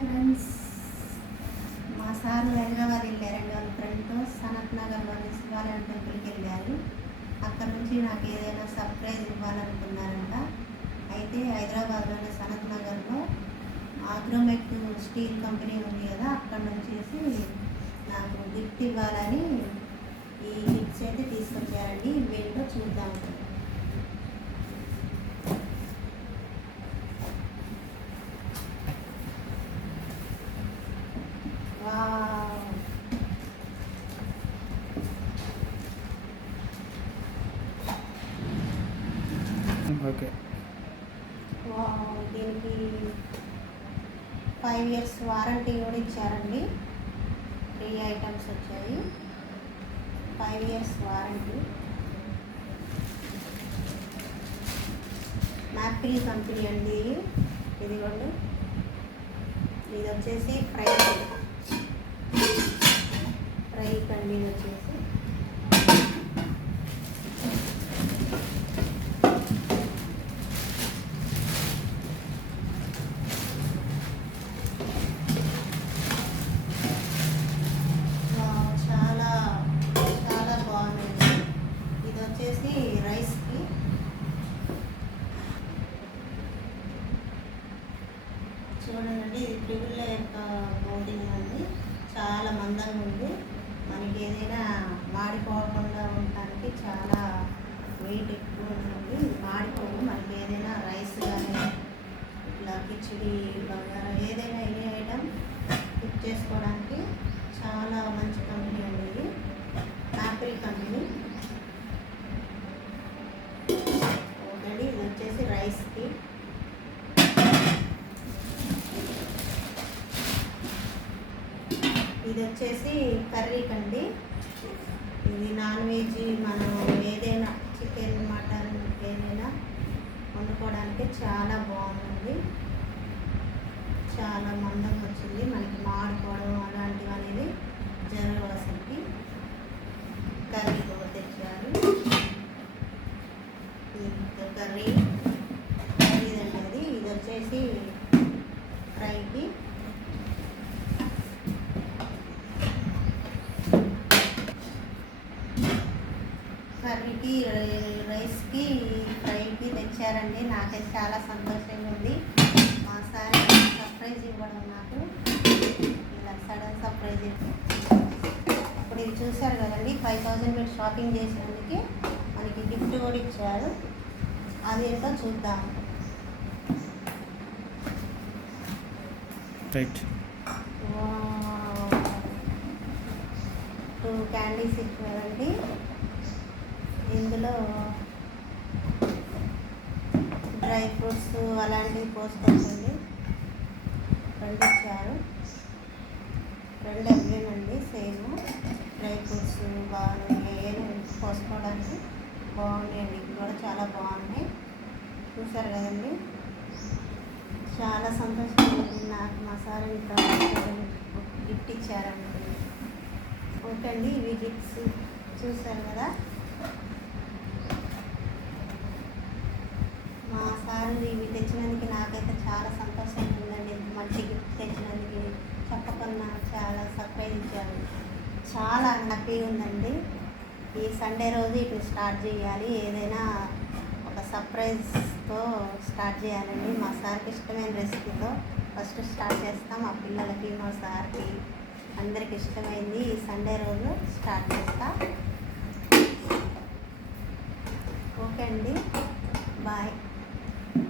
Friends మా sir Hyderabad వెళ్ళారు రెండు వాళ్ళ ఫ్రెండ్తో. సనత్ నగర్లోని శివాలయం టెంపుల్కి వెళ్ళారు అక్కడ నుంచి నాకు ఏదైనా సర్ప్రైజ్ ఇవ్వాలనుకున్నారంట. అయితే హైదరాబాద్లోని సనత్ నగర్లో ఆగ్రోమెక్ స్టీల్ కంపెనీ ఉంది కదా అక్కడ నుంచేసి నాకు గిఫ్ట్ ఇవ్వాలని ఈ గిఫ్ట్స్ అయితే తీసుకొచ్చారండి. ఇవేంటో చూద్దాం వావ్ ఓకే దీనికి ఫైవ్ ఇయర్స్ వారంటీ కూడా ఇచ్చారండి. త్రీ ఐటమ్స్ వచ్చాయి. Five years warranty maple company అండి ఇదిగోండి ఇది. వచ్చేసి ఇది వచ్చేసి ప్రైస్ చాలా చాలా బాగుంది. ఇది వచ్చేసి చూడండి ఇది ట్రిబుల్ యొక్క మౌల్డింగ్ ఉంది. చాలా మందంగా ఉంది. మనకి ఏదైనా మాడిపోకుండా ఉండటానికి చాలా వెయిట్ ఎక్కువ ఉంటుంది. మాడిపోవు మనకి ఏదైనా రైస్ కానీ ఇట్లా కిచిడి బగారా ఏదైనా ఏ ఐటమ్ కుక్ చేసుకోవడానికి చాలా మంచి కంపెనీ అండి ఇది యాపిల్ కంపెనీ ఒకటి ఇది వచ్చేసి రైస్కి ఇది వచ్చేసి కర్రీ కండి. ఇది నాన్ వెజ్ మనం ఏదైనా చికెన్ మటన్ ఏదైనా వండుకోవడానికి చాలా బాగుంది. చాలా మందంగా వచ్చింది. మనకి మాడుకోవడం అలాంటివి అనేది జరగవు అసలుకి. కర్రీ కూడా తెచ్చారు. కర్రీ. ఇదండి అది. ఇది వచ్చేసి ఫ్రైకి కర్రీకి రైస్కి ఫ్రైకి తెచ్చారండి. నాకైతే చాలా సంతోషంగా ఉంది. మా సార్ సర్ప్రైజ్ ఇవ్వడం నాకు. ఇలా సడన్ సర్ప్రైజ్ ఇప్పుడు ఇది చూశారు కదండి ఫైవ్ థౌజండ్ పెట్టి షాపింగ్ చేసినందుకు మనకి గిఫ్ట్ కూడా ఇచ్చారు. అది ఏంటో చూద్దాం. రైట్ టూ క్యాండీస్ ఇచ్చారండి. ఇందులో డ్రై ఫ్రూట్స్ అలాంటివి పోసుకోవచ్చండి రెండు ఇచ్చారు. రెండు అవ్వేనండి సేమ్. డ్రై ఫ్రూట్స్ బాగున్నాయి. ఏమైనా పోసుకోవడానికి బాగున్నాయండి ఇవి కూడా చాలా బాగున్నాయి. చూసారు కదండి? చాలా సంతోషంగా ఉంది. నాకు మా సార్ ఇంకా గిఫ్ట్ ఇచ్చారండి ఓకే అండి ఇవి గిఫ్ట్స్. చూసారు కదా మా సార్ ఇవి తెచ్చినందుకు నాకైతే చాలా సంతోషంగా ఉందండి మంచి గిఫ్ట్ తెచ్చినందుకు చెప్పకుండా చాలా సర్ప్రైజ్ ఇచ్చారు చాలా హ్యాపీ ఉందండి ఈ సండే రోజు ఇటు స్టార్ట్ చేయాలి. ఏదైనా ఒక సర్ప్రైజ్తో స్టార్ట్ చేయాలండి. మా సార్కి ఇష్టమైన రెసిపీతో ఫస్ట్ స్టార్ట్ చేస్తాం. మా పిల్లలకి మా సార్కి అందరికి ఇష్టమైంది ఈ సండే రోజు స్టార్ట్ చేస్తాం.